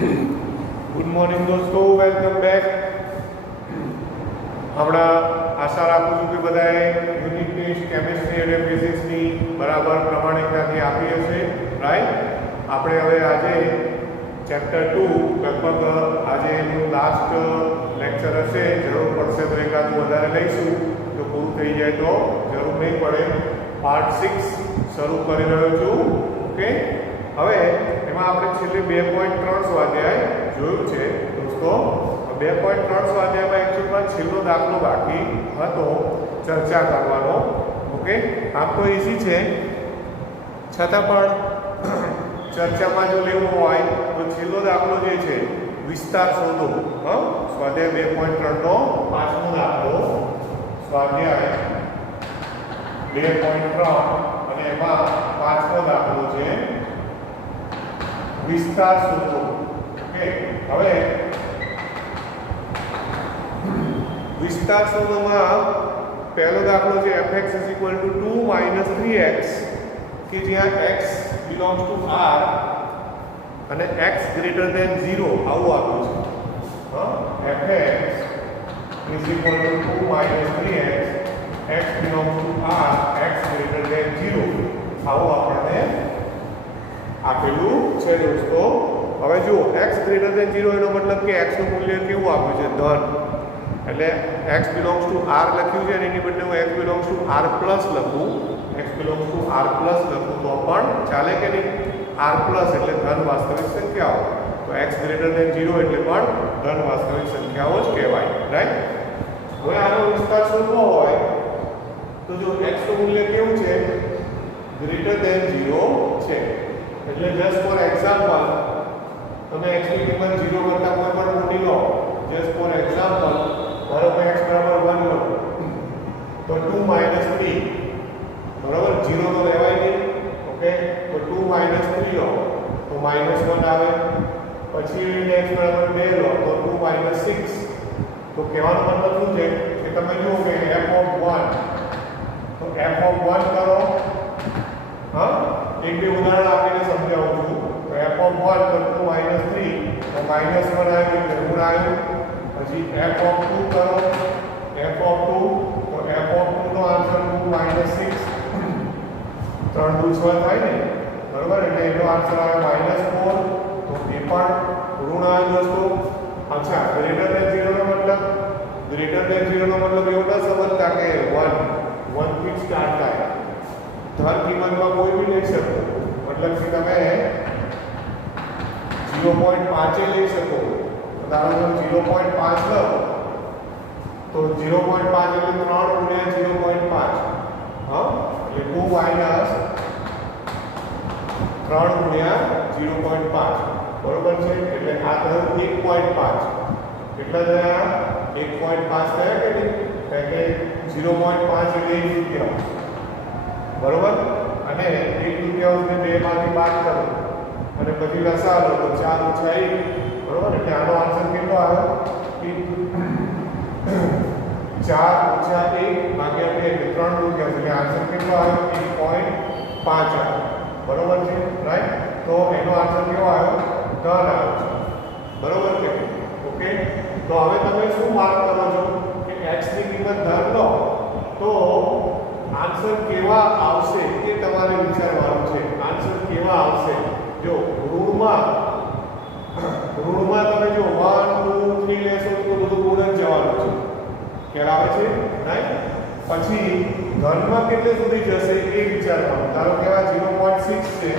Good morning દોસ્તો, welcome back. હમણાં આશા રાખું છું કે બધાએ યુનિટ ટેસ્ટ કેમિસ્ટ્રી અને ફિઝિક્સની બરાબર પ્રમાણિકતાથી આપી હશે, રાઈટ. આપણે હવે આજે ચેપ્ટર 2 લગભગ આજે એનું લાસ્ટ લેક્ચર હશે. જરૂર પડશે તો એકાદું વધારે લઈશું. જો પૂરું થઈ જાય તો જરૂર નહીં પડે. પાર્ટ 6 શરૂ કરી રહ્યો છું. ઓકે, હવે એમાં આપણે છેલ્લે 2.3 સ્વાધ્યાય જોયું છે દોસ્તો. 2.3 સ્વાધ્યાયમાં એકચ્યુઅલમાં છેલ્લો દાખલો બાકી હતો ચર્ચા કરવાનો. ઓકે, આમ તો ઇઝી છે, છતાં પણ ચર્ચામાં જો લેવું હોય તો છેલ્લો દાખલો જે છે વિસ્તાર શોધો. સ્વાધ્યાય 2.3 નો પાંચમો દાખલો, સ્વાધ્યાય 2.3 અને એમાં પાંચમો દાખલો છે વિસ્તાર શોધો. ઓકે, હવે વિસ્તાર શોધોમાં પહેલો દાખલો છે fx = 2 - 3x કે જ્યાં x belongs to r અને x greater than 0 આવું આપ્યું છે. fx = 2 - 3x, x belongs to r, x greater than 0 આવું આપણને આપેલું છે દોસ્તો. હવે જો x greater than 0 એનો મતલબ કે x નું મૂલ્ય કેવું આપ્યું છે? ધન. એટલે x belongs to r લખ્યું છે અને એની બદલે હું x belongs to r plus લખું, x belongs to r plus લખું તો પણ ચાલે કે નહીં? r plus એટલે ધન વાસ્તવિક સંખ્યાઓ, તો x greater than 0 એટલે પણ ધન વાસ્તવિક સંખ્યાઓ જ કહેવાય, રાઈટ. હવે આનો વિસ્તાર શોધવો હોય તો જો x નું મૂલ્ય કેવું છે? greater than 0 છે. એટલે જસ્ટ ફોર એક્ઝામ્પલ તમે x ની કિંમત 0 કરતા કોઈ પણ મોટી લો. જસ્ટ ફોર એક્ઝામ્પલ ધારો કે x બરાબર 1 લો તો 2 - 3 બરાબર, 0 તો રહેવાય નહીં. ઓકે, તો 2 - 3 લો તો -1 આવે. પછી x બરાબર 2 લો તો 2 - 6. તો કહેવાનો મતલબ શું છે કે તમે જુઓ કે f(1) તો f(1) કરો. એક બે ઉદાહરણ આપીને સમજાવું છું. તો f(1) તો 2 - 3 તો -1 આવ્યું એટલે ઋણ આવ્યું. પછી f(2) કરો, f(2) તો f(2) નો આન્સર 2 - 6, 3 × 2 = 6 થાય ને, બરાબર. એટલે એનો આન્સર આવે -4, તો એ પણ ઋણ આવ્યું દોસ્તો. અચ્છા, ગ્રેટર ધેન 0 નો મતલબ? ગ્રેટર ધેન 0 નો મતલબ એવો ન સમજતા કે 1 થી સ્ટાર્ટ થાય. ધન કિંમતમાં કોઈ બી લઈ શકો, મતલબ કે તમે 0.5 લઈ શકો. ધારો કે 0.5 લો તો 0.5 એટલે 3 × 0.5, એટલે 2 - 3 × 0.5, બરોબર છે. એટલે આ થયું 1.5. કેટલા થયા? 1.5 થયા કે નહીં? એટલે 0.5 એટલે 1/2, બરોબર. અને 1/2 ને 2 માંથી બાદ કરો અને પછી લસા લો તો 4 - 1, બરોબર. એટલે આનો આન્સર કેટલો આવ્યો? 4 - 1 ભાગ્યા 2 એટલે 3 × 2 એટલે આન્સર કેટલો આવ્યો? 1.5 આવ્યો, બરોબર છે, રાઈટ. તો એનો આન્સર કેવો આવ્યો? ધન આવ્યો છે, બરોબર છે. ઓકે, તો હવે તમે શું માર્ક કરો છો કે x ની કિંમત ધન લો તો આન્સર કેવા આવશે એ તમારે વિચારવાનું છે. આન્સર કેવા આવશે? જો ઋણમાં તમે જો 1 2 3 લેશો તો બધું ગુણ જ જવાનું છે, ખ્યાલ આવે છે, રાઈટ. પછી ધનમાં કેટલે સુધી જશે એ વિચારવાનું. ધારો કે આ 0.6 છે,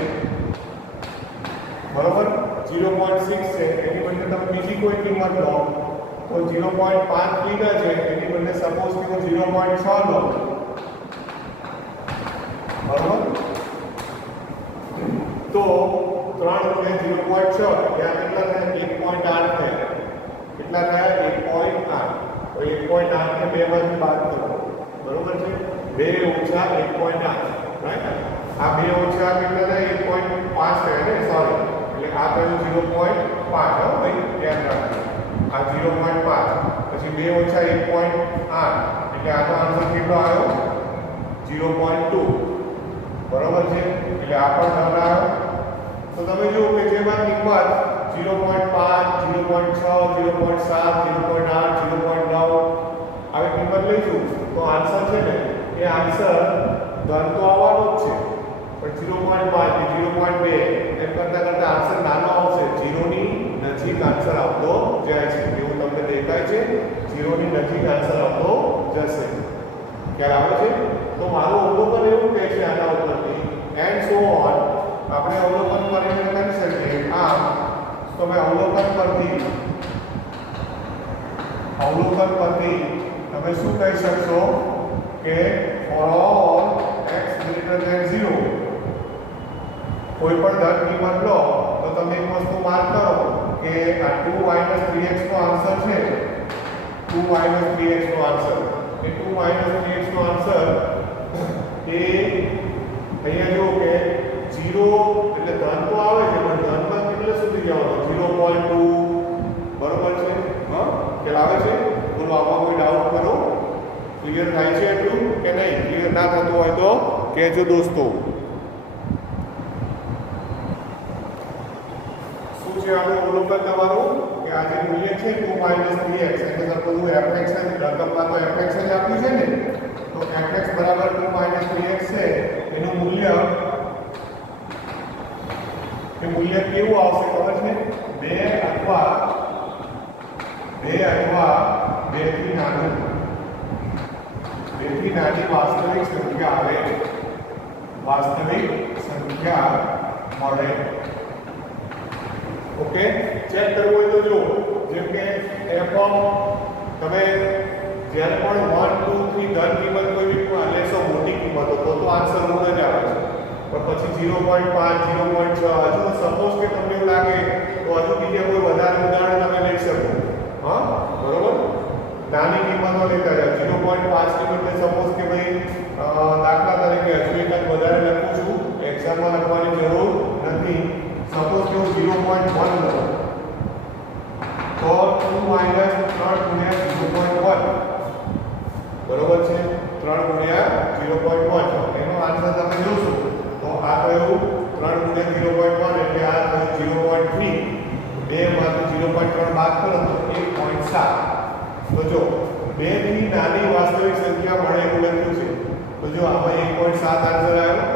બરોબર. 0.6 છે, એની બદલે તમે બીજી કોઈ કિંમત લો તો 0.5 લીધા છે, એની બદલે સપોઝ કે 0.6 લો, બરોબર. તો 3 × 0.6 ત્યાં કેટલા થાય? 1.8 થાય. કેટલા થયા? 1.8. તો 1.8 ને 2 માંથી બાદ કરો, બરોબર છે. 2 - 1.8, રાઈટ. આ 2 ઓછા કેટલા થાય? 1.5 થાય ને, સોરી. એટલે આ થયું 0.5. ભાઈ ધ્યાન રાખજો, આ 0.5. પછી 2 - 1.8 એટલે આનો આન્સર કેટલો આવ્યો? 0.2, બરોબર છે. એટલે આ પણ ધન આવ્યો. તો તમે જુઓ કે જેમાં કિંમત 0.5 0.6 0.7 0.8 0.9 આવી કિંમત લઈશું તો આન્સર છે ને એ આન્સર ધન તો આવવાનો જ છે પણ 0.5 કે 0.2 એમ કરતા કરતા આન્સર નાનો આવશે 0 ની નજીક આન્સર આવતો જાય છે એવું તમને દેખાય છે 0 ની નજીક આન્સર આવતો જશે ખ્યાલ આવે છે તો મારું અવલોકન એવું કહે છે આના ઉપરથી એન્ડ સો ઓન આપણે અવલોકન કરીને કરી શકીએ આમ તમે અવલોકન પરથી તમે શું કહી શકશો કે for all x greater than 0 કોઈ પણ ધન કિંમત લો તો તમે એક વસ્તુ માર્ક કરો કે આ 2 3x નો આન્સર છે 2 3x નો આન્સર એ 2 3x નો આન્સર એ અહીંયા જો કે 0 એટલે ધન તો આવે છે પણ ધનમાં કેટલે સુધી જવાનો 0.2 બરોબર છે હા ખ્યાલ આવે છે બોલો આમાં કોઈ ડાઉટ કરો ક્લિયર થાય છે એટલું કે નહીં ક્લિયર ના થતું હોય તો કહેજો દોસ્તો શું છે આનું અવલોકન તમારું કે આ જે મૂલ્ય છે 2 3x એટલે સપોઝ fx ને રકમમાં તો fx જ આપ્યું છે ને તો fx બરાબર 2 3x છે એનું મૂલ્ય કેવું આવશે ખબર છે 2 અથવા 2 થી નાનું 2 થી નાની વાસ્તવિક સંખ્યા આવે વાસ્તવિક સંખ્યા મળે ઓકે ચેક કરવું હોય તો જો જેમ કે f તમે જ્યારે પણ 1 2 3 ધન કિંમત કોઈ લેશો મોટી કિંમતો તો આન્સર ઋણ જ આવે છે પણ પછી 0.5 0.6 હજુ સપોઝ કે તમને એવું લાગે તો હજુ બીજા કોઈ વધારે ઉદાહરણ તમે લઈ શકો હા બરોબર નાની કિંમતો લેતા જાઓ 0.5 ની બદલે સપોઝ કે ભાઈ દાખલા તરીકે હજુ એક વધારે લખું છું એક્ઝામમાં લખવાની જરૂર નથી સપોઝ કે હું 0.1 લઉં તો 2 3 ગુણ્યા 0.1 બરોબર છે 3 ગુણ્યા 0.1 એનો આન્સર તમે જોશો તો આ થયું 3 ગુણ્યા 0.1 એટલે આ થયું 0.3 2 માંથી 0.3 બાદ કરો તો 1.7 તો જો 2 થી નાની વાસ્તવિક સંખ્યા મળે એવું લખ્યું છે તો જો આમાં 1.7 આન્સર આવ્યો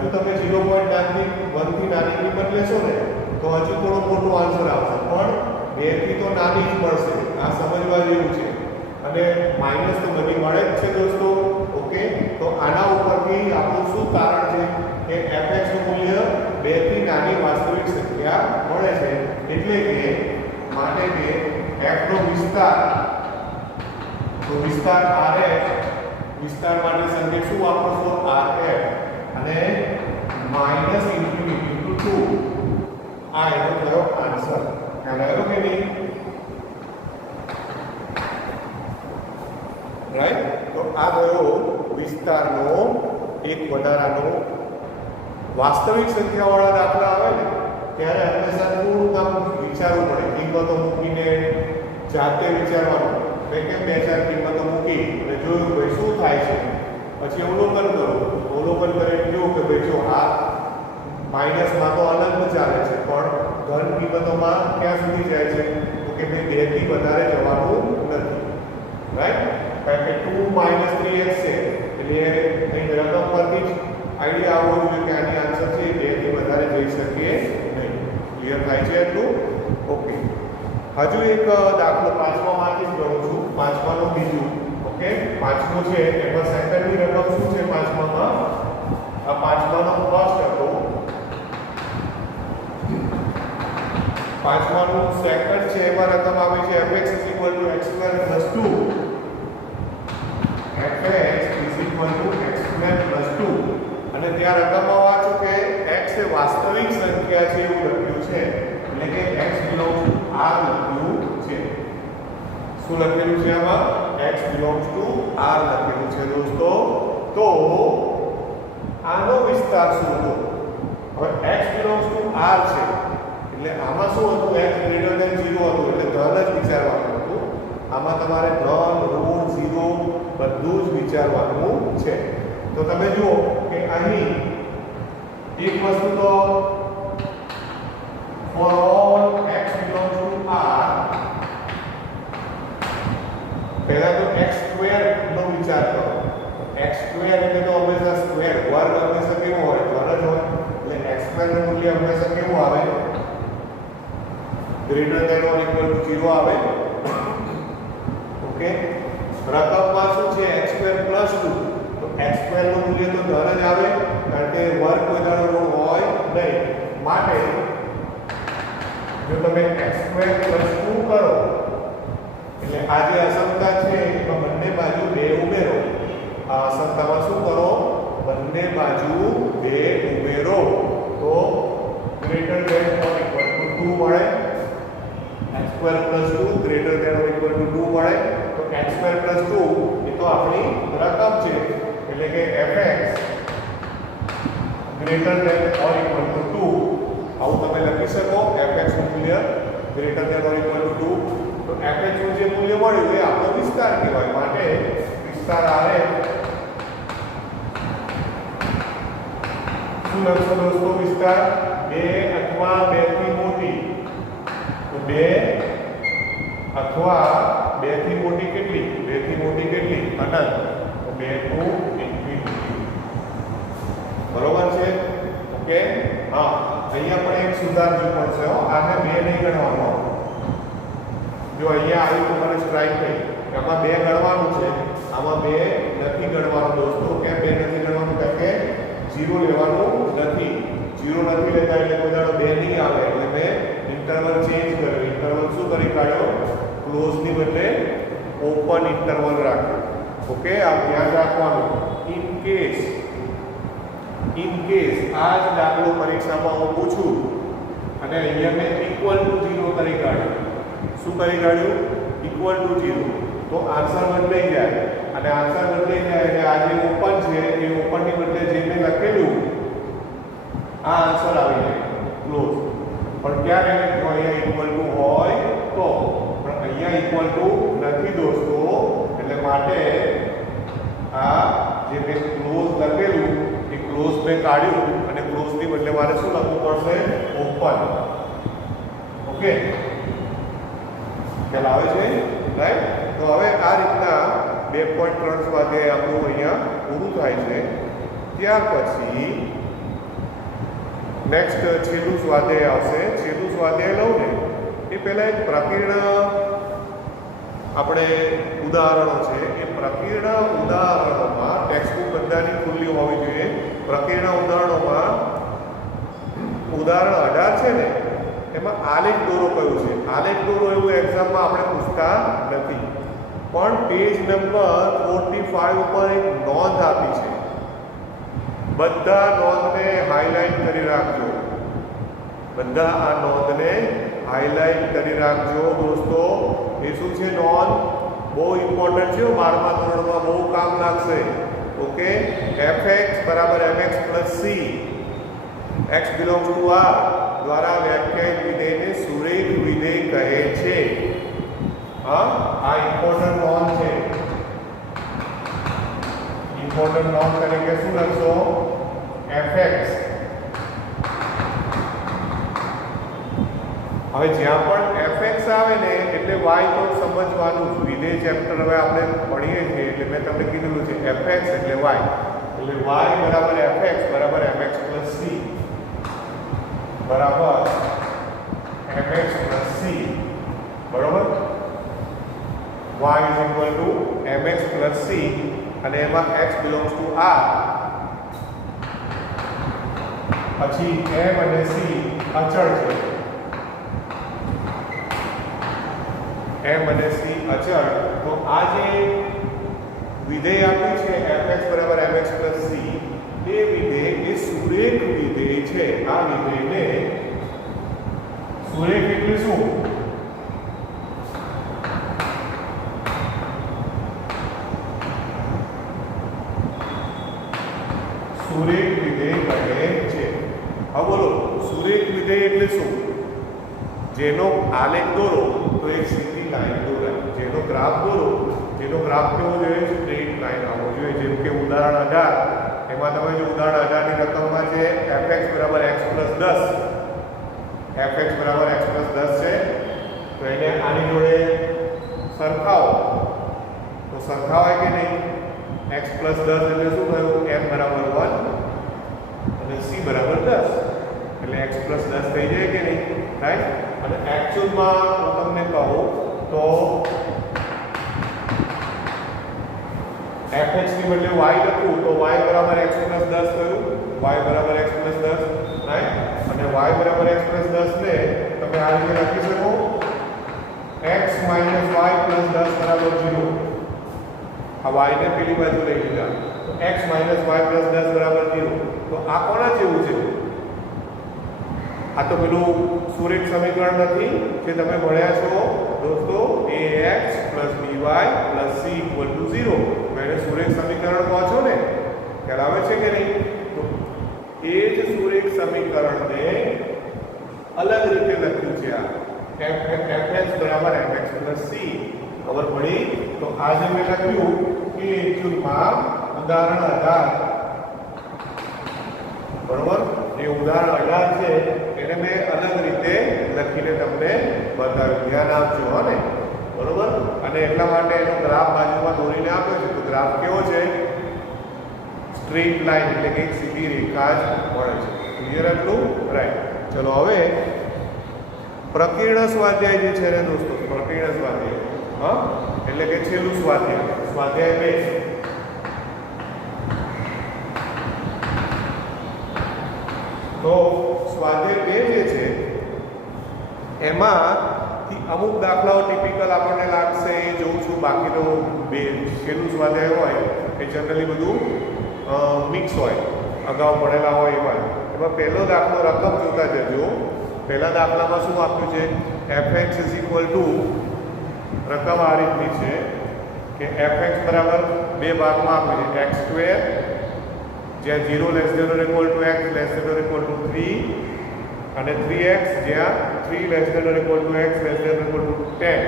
હજુ તમે 0.9 થી 1 થી નાની કિંમત લેશો ને તો હજુ થોડો મોટો આન્સર આવશે પણ 2 થી તો નાની જ મળશે આ સમજવા જેવું છે અને માઈનસ તો બધી મળે જ છે દોસ્તો ઓકે તો આના ઉપરથી આપણું શું તારણ છે કે fx નું મૂલ્ય 2 થી નાની વાસ્તવિક સંખ્યા મળે છે એટલે કે માટે કે f નો વિસ્તાર rf વિસ્તાર માટે સંકેત શું વાપરશો rf અને માઈનસ ઇન્ફિનિટી ઇન્ટુ 2 આ એનો થયો આન્સર ખ્યાલ આવ્યો કે નહીં રાઈટ તો આ થયો વિસ્તારનો એક વધારાનો વાસ્તવિક સંખ્યાવાળા દાખલા આવે ને ત્યારે હંમેશા થોડુંક આમ વિચારવું પડે કિંમતો મૂકીને જાતે વિચારવાનું મેં કેમ 2-4 કિંમતો મૂકી અને જોયું ભાઈ શું થાય છે પછી અવલોકન કરો અવલોકન કરીને જુઓ કે ભાઈ જો આ માઇનસમાં તો અનંત ચાલે છે પણ ધન કિંમતોમાં ક્યાં સુધી જાય છે તો કે ભાઈ 2 થી વધારે જવાનું નથી રાઈટ કારણ કે 2 3x છે એટલે અહીં રકમ પરથી જ આઈડિયા આવવો જોઈએ કે આની આન્સર છે 2 થી વધારે જઈ શકીએ નહીં ક્લિયર થાય છે એટલું ઓકે હજુ એક દાખલો પાંચમામાંથી જ ગણું છું પાંચમાનો બીજું ઓકે પાંચમો છે એમાં સેકન્ડની રકમ શું છે પાંચમામાં આ પાંચમાનો ફર્સ્ટ હતો પાંચમાનું સેકન્ડ છે એમાં રકમ આવે છે fx = x² + 2 fx = x² + 2 અને ત્યાં રકમમાં વાંચો કે x એ વાસ્તવિક સંખ્યા છે એવું લખ્યું છે એટલે કે x belongs to r લખ્યું છે શું લખેલું છે આમાં x belongs to r લખેલું છે દોસ્તો તો આનો વિસ્તાર શું હતો હવે x belongs to r છે એટલે આમાં શું હતું x > 0 હતું એટલે ધન જ વિચારવાનું હતું આમાં તમારે ધન ઋણ 0 બધું જ વિચારવાનું છે તો તમે જુઓ કે અહીં એક વસ્તુ તો for all x belongs to r greater than or equal to 0 આવે. ઓકે, રકમમાં શું છે x² + 2, તો x² નું મૂલ્ય તો ધન જ આવે કારણ કે વર્ગ કોઈ દાડો ઋણ હોય નહીં. માટે જો તમે x² + 2 કરો એટલે આ જે અસમતા છે એમાં બંને બાજુ 2 ઉમેરો. આ અસમતામાં શું કરો, બંને બાજુ 2 ઉમેરો તો greater than or equal to 2 મળે. x² + 2 greater than or equal to 2 મળે. તો x² + 2 એ તો આપણી રકમ છે એટલે કે fx greater than or equal to 2. આવું તમે લખી શકો fx નું મૂલ્ય greater than or equal to 2. તો fx નું જે મૂલ્ય મળ્યું એ આપણો વિસ્તાર કહેવાય. માટે વિસ્તાર આવે શું લખશો દોસ્તો? વિસ્તાર 2 અથવા 2 થી મોટી. તો 2 અથવા 2 થી મોટી કેટલી? 2 થી મોટી કેટલી? અનંત. તો 2 to infinity. બરોબર છે? ઓકે. હા, અહીંયા પણ એક સુધારવું પડશે હો. આને 2 નહીં ગણવાનો. જો અહીંયા આવ્યું તો મને સ્ટ્રાઇક થઈ. આમાં 2 ગણવાનું છે, આમાં 2 નથી ગણવાનું દોસ્તો. કેમ 2 નથી ગણવાનું? કારણ કે 0 લેવાનું નથી. 0 નથી લેતા એટલે કોઈ દાડો 2 નહીં આવે. એટલે મેં ઇન્ટરવલ ચેન્જ કર્યો. ઇન્ટરવલ શું કરી કાઢ્યો? ક્લોઝ ની બદલે ઓપન ઇન્ટરવલ રાખ્યો. ઓકે, આ ધ્યાન રાખવાનું. ઇન કેસ આ જ દાખલો પરીક્ષામાં હું પૂછું અને અહીંયા મેં ઇક્વલ ટુ 0 કરી કાઢ્યું. શું કરી કાઢ્યું? Equal to 0. તો આન્સર બદલાઈ જાય અને આન્સર બદલાઈ જાય એટલે આ જે ઓપન છે એ ઓપન ની બદલે જે મેં લખેલું આ આન્સર આવી જાય ક્લોઝ. પણ ક્યારે? જો અહીંયા ઇક્વલ ટુ હોય તો. પણ અહીંયા ઇક્વલ ટુ નથી દોસ્તો. એટલે માટે આ જે મેં ક્લોઝ લખેલું એ ક્લોઝ મેં કાઢ્યું અને ક્લોઝ ની બદલે મારે શું લખવું પડશે? ઓપન. ઓકે, ખ્યાલ આવે છે? રાઈટ. તો હવે આ રીતના 2.3 સ્વાધ્યાય આપણું અહીંયા પૂરું થાય છે. ત્યાર પછી નેક્સ્ટ છેલ્લું સ્વાધ્યાય આવશે. છેલ્લું સ્વાધ્યાય લઉં ને એ પહેલાં એક પ્રકીર્ણ આપણે ઉદાહરણો છે. એ પ્રકીર્ણ ઉદાહરણોમાં ટેક્સ્ટબુક બધાની ખુલ્લી હોવી જોઈએ. પ્રકીર્ણ ઉદાહરણોમાં ઉદાહરણ 18 છે ને એમાં આલેખ દોરો કયું છે? આલેખ દોરો એવું એક્ઝામમાં આપણે પૂછતા નથી. પણ પેજ નંબર 45 ઉપર એક નોંધ આપી છે. બધા નોંધને હાઇલાઇટ કરી રાખજો. બધા આ નોંધને હાઇલાઇટ કરી રાખજો દોસ્તો. એ શું છે નોંધ? બહુ ઇમ્પોર્ટન્ટ છે. 12મા ધોરણમાં બહુ કામ લાગશે. Okay, fx = mx + c x belongs to r દ્વારા વ્યાખ્યાયિત વિધેયને સુરેખ વિધેય કહે છે. હા, આ ઇમ્પોર્ટન્ટ નોંધ છે. ઇમ્પોર્ટન્ટ નોંધ તરીકે શું લખશો? fx. હવે જ્યાં પણ fx આવે ને એટલે y તો સમજવાનું. વિધેય ચેપ્ટર હવે આપણે ભણીએ છીએ એટલે મેં તમને કીધું છે fx એટલે y. એટલે y = fx = mx + c બરાબર mx + c. બરોબર? y = mx + c અને એમાં x belongs to r. પછી m અને c અચળ છે. m અને c અચળ. તો આ જે વિધેય આપ્યું છે fx = mx + c એ વિધેય એ સુરેખ વિધેય છે. આ વિધેયને સુરેખ એટલે શું? સુરેખ વિધેય કહે છે. હવે બોલો સુરેખ વિધેય એટલે શું? જેનો આલેખ દોરો તો એક સીધી લાઈન દોરાય. જેનો ગ્રાફ દોરો, જેનો ગ્રાફ કેવો જોઈએ? સ્ટ્રેટ લાઈન આવવો જોઈએ. જેમ કે ઉદાહરણ 18 એમાં તમે જો ઉદાહરણ 18 ની રકમમાં છે fx = x + 10. fx = x + 10 છે. તો એને આની જોડે સરખાવો તો સરખાવાય કે નહીં? x + 10 એટલે શું થયું? m = 1 અને c = 10 એટલે x + 10 થઈ જાય કે નહીં? રાઈટ. અને એકચ્યુઅલમાં હું તમને કહું તો fx ની બદલે y લખું તો y બરાબર x + 10 થયું, y બરાબર x + 10, રાઈટ? અને y બરાબર x + 10 ને તમે આ રીતે લખી શકો x - y + 10 બરાબર 0. આ y ને પેલી બાજુ લઈ લીધા તો x - y + 10 બરાબર 0. તો આ કોના જેવું છે? આ તો પેલું સુરેખ સમીકરણ નથી જે તમે ભણ્યા છો દોસ્તો, ax + by + c = 0. એને સુરેખ સમીકરણ કહો છો ને, ખ્યાલ આવે છે કે નહીં? તો એ જ સુરેખ સમીકરણને અલગ રીતે લખ્યું છે આ fx બરાબર fx + c. ખબર પડી? તો આજે મેં લખ્યું કે એકચ્યુઅલમાં ઉદાહરણ 18, બરોબર? એ ઉદાહરણ 18 છે એને મેં અલગ રીતે લખીને તમને બતાવ્યું. ધ્યાન આપજો હો ને, બરોબર? અને એટલા માટે એનો ગ્રાફ બાજુમાં દોરીને આપ્યો છે. તો ગ્રાફ કેવો છે? સ્ટ્રેટ લાઈન, એટલે કે એક સીધી રેખા જ મળે છે. ક્લિયર આટલું? રાઈટ. ચલો હવે પ્રકીર્ણ સ્વાધ્યાય જે છે ને દોસ્તો, પ્રકીર્ણ સ્વાધ્યાય, હા, એટલે કે છેલ્લું સ્વાધ્યાય, સ્વાધ્યાય 2. તો સ્વાધ્યાય 2 જે છે એમાંથી અમુક દાખલાઓ ટિપિકલ આપણને લાગશે એ જોઉં છું. બાકી તો છેલ્લું સ્વાધ્યાય હોય એ જનરલી બધું મિક્સ હોય, અગાઉ ભણેલા હોય એમાં પહેલો દાખલો રકમ જોતા જજો. પહેલા દાખલામાં શું આપ્યું છે? fx = રકમ આ રીતની છે કે fx બરાબર બે ભાગમાં આપ્યું છે, x² જ્યાં 0 ≤ x ≤ 3 અને 3x જ્યાં 3 ≤ x ≤ 10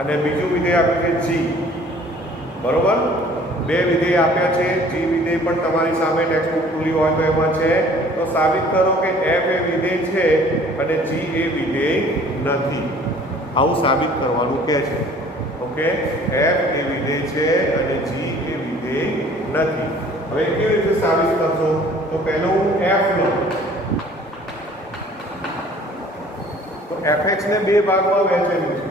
અને બીજું વિધેય આપ્યું છે g. બરોબર? બે વિધેય આપ્યા છે. g વિધેય પણ તમારી સામે ટેક્સ્ટબુક ખુલ્લી હોય તો એમાં છે. તો સાબિત કરો કે f એ વિધેય છે અને g એ વિધેય નથી. આવું સાબિત કરવાનું કહે છે. ઓકે, f એ વિધેય છે અને g એ વિધેય નથી. હવે કેવી રીતે સાબિત કરશો? તો પહેલો હું f લઉં. તો fx ને બે ભાગમાં વહેંચેલું છે.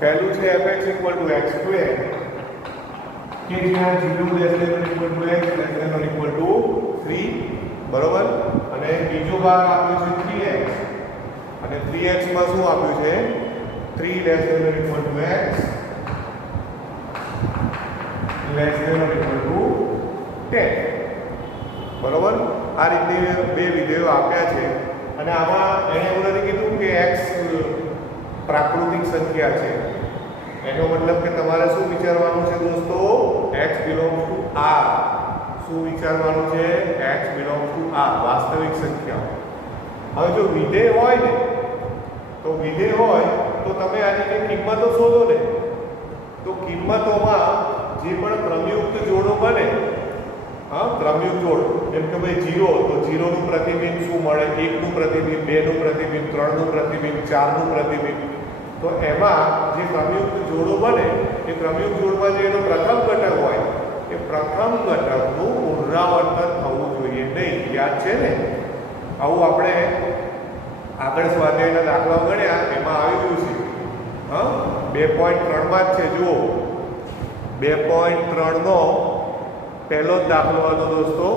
પહેલું છે fx = x² કે જ્યાં 0 ≤ x ≤ 3, બરોબર? અને બીજો ભાગ આપ્યો છે 3x અને 3x માં શું આપ્યું છે? 3 ≤ x ≤ 10. બરોબર? આ રીતે બે વિધેયો આપ્યા છે અને આમાં એને એવું નથી કીધું કે x પ્રાકૃતિક સંખ્યા છે. એનો મતલબ કે તમારે શું વિચારવાનું છે દોસ્તો? x ∈ R. શું વિચારવાનું છે? x ∈ R, વાસ્તવિક સંખ્યા. હવે જો વિધેય હોય ને, તો વિધેય હોય તો તમે આની જે કિંમતો શોધો ને, તો કિંમતોમાં જે પણ ક્રમયુક્ત જોડો બને, હા, ક્રમયુક્ત જોડ, જેમ કે ભાઈ 0 તો 0 નું પ્રતિબિંબ શું મળે? 1 નું પ્રતિબિંબ, 2 નું પ્રતિબિંબ, 3 નું પ્રતિબિંબ, 4 નું પ્રતિબિંબ. તો એમાં જે ક્રમયુક્ત જોડો બને એ ક્રમયુક્ત જોડમાં જે એનો પ્રથમ ઘટક હોય એ પ્રથમ ઘટકનું પુનરાવર્તન થવું જોઈએ નહીં. યાદ છે ને? આવું આપણે આગળ સ્વાધ્યાયના દાખલાઓ ગણ્યા એમાં આવી ગયું છે. હા, 2.3 માં જ છે. જુઓ, 2.3 નો પહેલો જ દાખલો હતો દોસ્તો.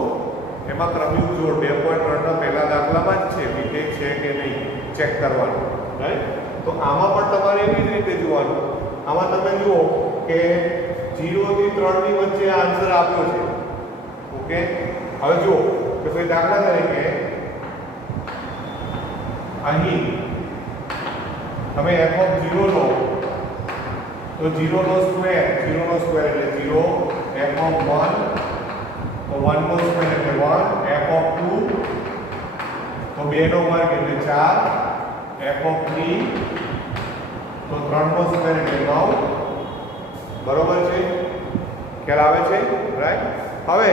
એમાં ક્રમયુક્ત જોડ 2.3 ના પહેલા દાખલામાં જ છે. વિધેય છે કે નહીં ચેક કરવાનું, રાઈટ? તો આમાં પણ તમારે એવી જ રીતે જોવાનું. આમાં તમે જુઓ કે 0 થી 3 ની વચ્ચે આન્સર આપ્યો છે. ઓકે, હવે જુઓ કે ભાઈ દાખલા તરીકે અહીં તમે f(0) લો તો 0 નો સ્ક્વેર એટલે 0, f(1) તો 1 નો સ્ક્વેર એટલે 1, f(2) તો 2 નો વર્ગ એટલે 4, f(3) તો 3 નો સ્ક્વેર એટલે 9. બરોબર છે? ખ્યાલ આવે છે? રાઈટ. હવે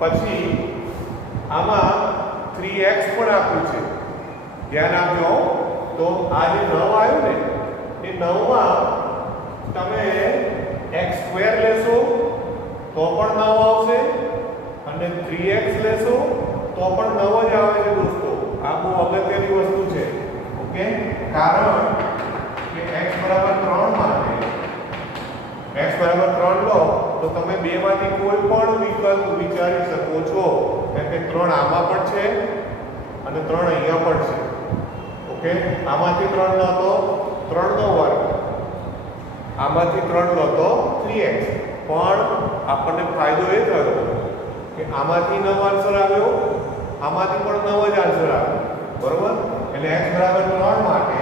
પછી આમાં 3x પણ આપ્યું છે. ધ્યાન આપજો. તો આ જે 9 આવ્યું ને એ 9 માં તમે x² લેશો તો પણ 9 આવશે અને 3x લેશો તો પણ 9 જ આવે છે દોસ્તો. આ બહુ અગત્યની વસ્તુ છે. ઓકે, કારણ કે x બરાબર 3 માટે x બરાબર 3 લો તો તમે બેમાંથી કોઈ પણ વિકલ્પ વિચારી શકો છો. કેમ કે 3 આમાં પણ છે અને 3 અહીંયા પણ છે. ઓકે, આમાંથી 3 લો તો 3 નો વર્ગ, આમાંથી 3 લો તો 3x. પણ આપણને ફાયદો એ થયો કે આમાંથી નવો આન્સર આવ્યો, આમાંથી પણ નવો જ આન્સર આવ્યો. બરોબર? એટલે x બરાબર 3 માટે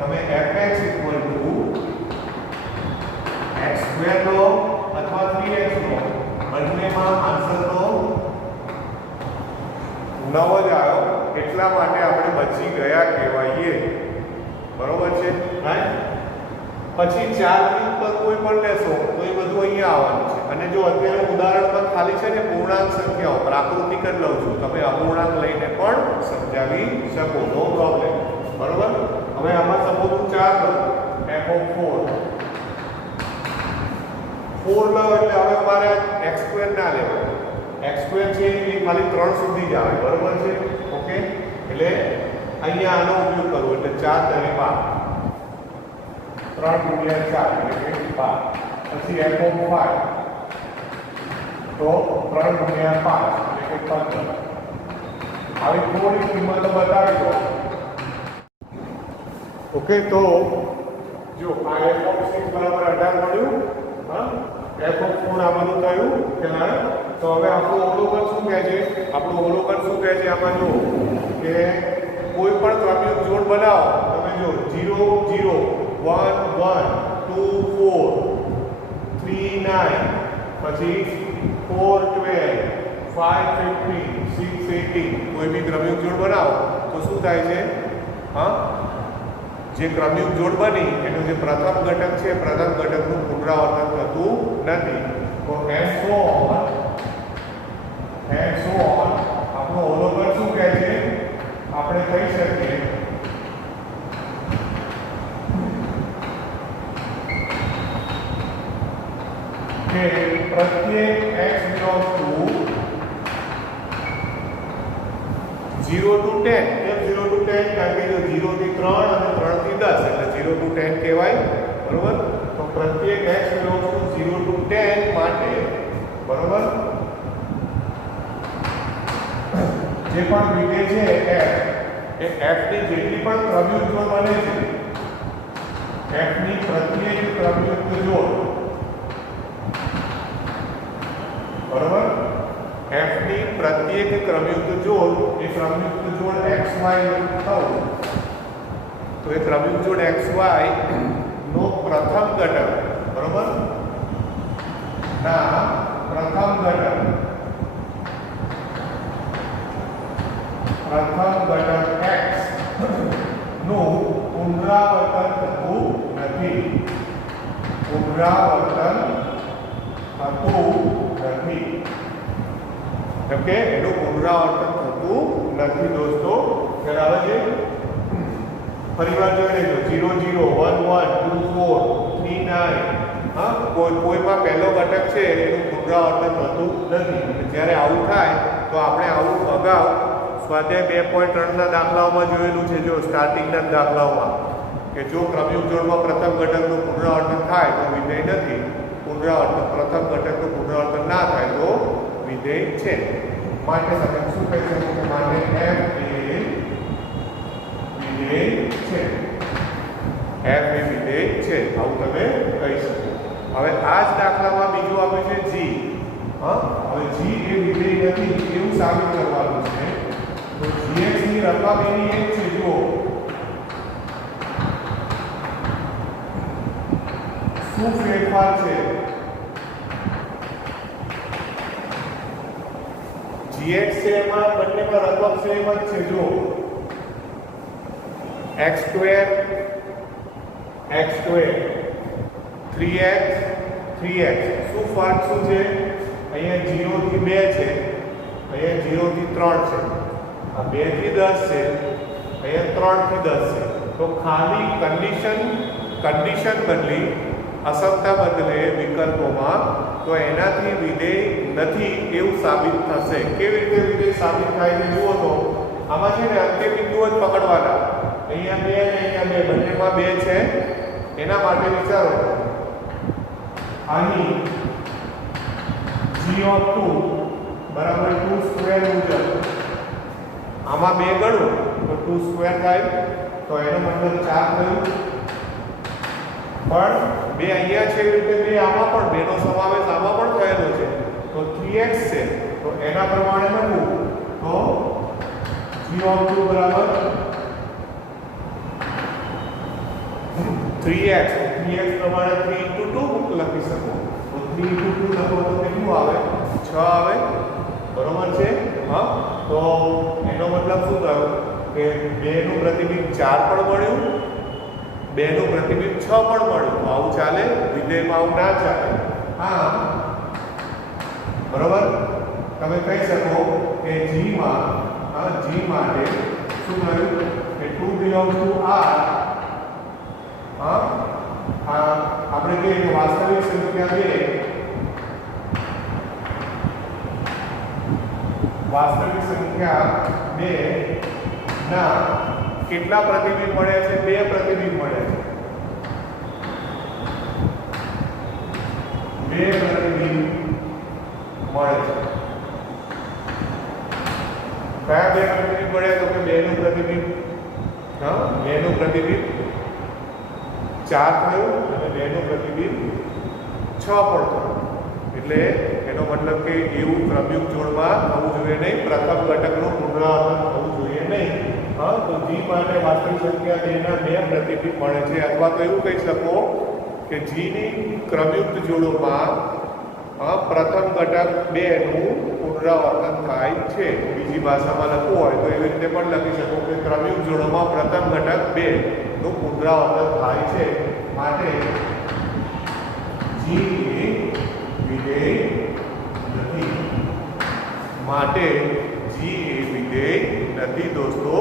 તમે fx x² લો અથવા 3x લો, બંનેમાં આન્સર તો નવો જ આવ્યો. એટલા માટે આપણે બચી ગયા કહેવાઈએ. બરોબર છે? રાઈટ. પછી 4 ની ઉપર કોઈ પણ લેશો તો એ બધું અહીંયા આવવાનું છે. અને જો અત્યારે ઉદાહરણમાં ખાલી છે ને પૂર્ણાંક સંખ્યાઓ, પ્રાકૃતિક જ લઉં છું, તમે અપૂર્ણાંક લઈને પણ સમજાવી શકો, નો પ્રોબ્લેમ. બરોબર? હવે આમાં સપોઝ 4 લો, f4 4 લો એટલે હવે મારે x² ના લેવાય. x² છે એ ખાલી 3 સુધી જ આવે. બરોબર છે? ઓકે, એટલે અહીંયા આનો ઉપયોગ કરવો એટલે 4 × 5 3 × 4 એટલે કે 12. પછી f5 તો 3 × 5 એટલે કે 15. આવી થોડી કિંમતો બતાવી દો. ઓકે, તો જો આ f6 બરાબર 18 મળ્યું. હા, f4 આ બધું થયું કે ના? તો હવે આપણું અવલોકન શું કહે છે? આપણું અવલોકન શું કહે છે આમાં? જો કે કોઈ પણ ક્રમિક જોડ બનાવો. તમે જો 0 0 1 1 2 4 3 9 પછી 4 12 5 15 6 18 કોઈ બી ક્રમિક જોડ બનાવો તો શું થાય છે? હા, જે ક્રમિક જોડ બની એનું જે પ્રથમ ઘટક છે, પ્રથમ ઘટકનું પુનરાવર્તન થતું નથી. તો so on આપણું અવલોકન શું કહે છે? આપણે કહી શકીએ કે પ્રત્યેક x belongs to 0 to 10. કેમ 0 to 10? કારણ કે 0 થી 3 અને 3 થી 10 એટલે 0 to 10 કહેવાય. બરોબર? તો પ્રત્યેક x belongs to 0 to 10 માટે, બરોબર, જે પણ વિધેય છે f, એ f ની જેટલી પણ ક્રમયુક્ત જોડ બને છે, f ની પ્રત્યેક ક્રમયુક્ત જોડ, બરોબર, f ની પ્રત્યેક ક્રમયુક્ત જોડ એ ક્રમયુક્ત જોડ xy થવું. તો એ ક્રમયુક્ત જોડ xy નો પ્રથમ ઘટક, બરોબર, ના પ્રથમ ઘટક x નું પુનરાવર્તન થતું નથી. પુનરાવર્તન થતું નથી. ઓકે, એનું પુનરાવર્તન થતું નથી દોસ્તો. ખ્યાલ આવે છે? ફરીવાર જોઈ લેજો. 0 0 1 1 2 4 3 9. હા, કોઈમાં પહેલો ઘટક છે એનું પુનરાવર્તન થતું નથી. જ્યારે આવું થાય તો આપણે આવું અગાઉ સ્વાધ્યાય 2.3 ના દાખલાઓમાં જોયેલું છે. જો સ્ટાર્ટિંગના દાખલાઓમાં કે જો ક્રમયુક્ત જોડમાં પ્રથમ ઘટકનું પુનરાવર્તન થાય તો વિધેય નથી, પુનરાવર્તન પ્રથમ ઘટકનું પુનરાવર્તન ના થાય તો વિધેય છે. માટે તમે શું કહી શકો કે માટે f એ વિધેય છે. f એ વિધેય છે, આવું તમે કહી શકો. હવે આ જ દાખલામાં બીજું આપ્યું છે g. હા, હવે g એ વિધેય નથી એવું સાબિત કરવાનું છે. તો gx ની રકમ એની એક છે. જુઓ શું ફેરફાર છે? gx છે એમાં બંનેમાં રકમ સેમ જ છે. જો x² 3x 3x શું ફરક શું છે? અહીંયા 0 થી 2 છે, અહીંયા 0 થી 3 છે, આ 2 થી 10 છે, અહીંયા 3 થી 10 છે. તો ખાલી કન્ડિશન બદલી, અસમતા બદલે વિકલ્પોમાં, તો એનાથી વિધેય નથી એવું સાબિત થશે. કેવી રીતે વિધેય સાબિત થાય છે જુઓ. તો આમાં છે ને અંત્ય બિંદુઓ જ પકડવાના. અહીંયા 2 અને અહીંયા 2 બંનેમાં 2 છે. એના માટે વિચારો અહીં g of 2 બરાબર 2 સ્ક્વેર મુજબ આમાં 2 ગણો તો 2 સ્ક્વેર થાય, તો એનો મતલબ 4 થયું. પણ 2 અહીંયા છે એટલે 2 આમાં પણ 2 નો સમાવેશ આમાં પણ થયેલો છે, તો 3x છે. તો એના પ્રમાણે લખવું તો g of 2 બરાબર 3x. 3x પ્રમાણે 3 into 2 લખી શકો. તો 3 into 2 લખો તો કેટલું આવે? 6 આવે. બરોબર છે? હા. તો એનો મતલબ શું થયો કે 2 નું પ્રતિબિંબ 4 પણ મળ્યું, 2 નું પ્રતિબિંબ 6 પણ મળ્યું. આવું ચાલે? વિધેયમાં આવું ના ચાલે. હા, બરોબર. તમે કહી શકો કે g માં g માટે શું થયું કે 2 belongs to r. આપણે કહીએ કે વાસ્તવિક સંખ્યા 2 ના કેટલા પ્રતિબિંબ મળે છે? 2 પ્રતિબિંબ મળે છે. 2 પ્રતિબિંબ મળે છે. કયા 2 પ્રતિબિંબ મળે? તો કે 2 નું પ્રતિબિંબ 2 નું પ્રતિબિંબ 4 થયું અને 2 નું પ્રતિબિંબ 6 પણ થયું. એટલે એનો મતલબ કે એવું ક્રમયુક્ત જોડમાં થવું જોઈએ નહીં, પ્રથમ ઘટકનું પુનરાવર્તન થવું જોઈએ નહીં. તો g માટે વાસ્તવિક સંખ્યા 2 ના 2 પ્રતિબિંબ મળે છે. અથવા તો એવું કહી શકો કે g ની ક્રમયુક્ત જોડોમાં પ્રથમ ઘટક 2 નું પુનરાવર્તન થાય છે. બીજી ભાષામાં લખવું હોય તો એવી રીતે પણ લખી શકો કે ક્રમયુક્ત જોડોમાં પ્રથમ ઘટક 2 નું પુનરાવર્તન થાય છે. માટે g એ વિધેય નથી. માટે g એ વિધેય નથી દોસ્તો.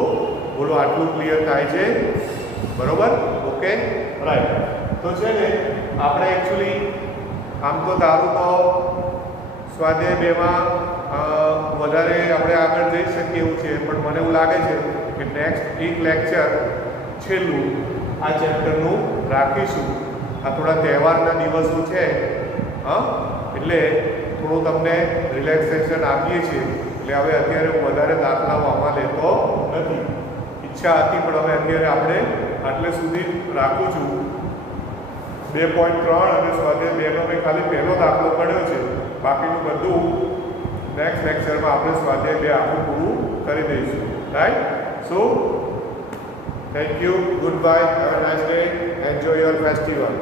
બોલો, આટલું ક્લિયર થાય છે? બરોબર? Okay, right. તો છે ને આપણે એકચ્યુઅલી આમ તો ધારું તો સ્વાધ્યાય 2 માં વધારે આપણે આગળ જઈ શકીએ એવું છે, પણ મને એવું લાગે છે કે નેક્સ્ટ એક લેક્ચર છેલ્લું આ ચેપ્ટરનું રાખીશું. આ થોડા તહેવારના દિવસો છે, એટલે થોડું તમને રિલેક્સેશન આપીએ છીએ. એટલે હવે અત્યારે હું વધારે દાખલાઓ આમાં લેતો નથી. ઈચ્છા હતી પણ હવે અત્યારે આપણે આટલે સુધી રાખું છું. 2.3 અને સ્વાધ્યાય 2 નો મેં ખાલી પહેલો દાખલો કર્યો છે. બાકીનું બધું નેક્સ્ટ લેક્ચરમાં આપણે સ્વાધ્યાય 2 આખું પૂરું કરી દઈશું. Right? So thank you, good bye, have a nice day, enjoy your festival.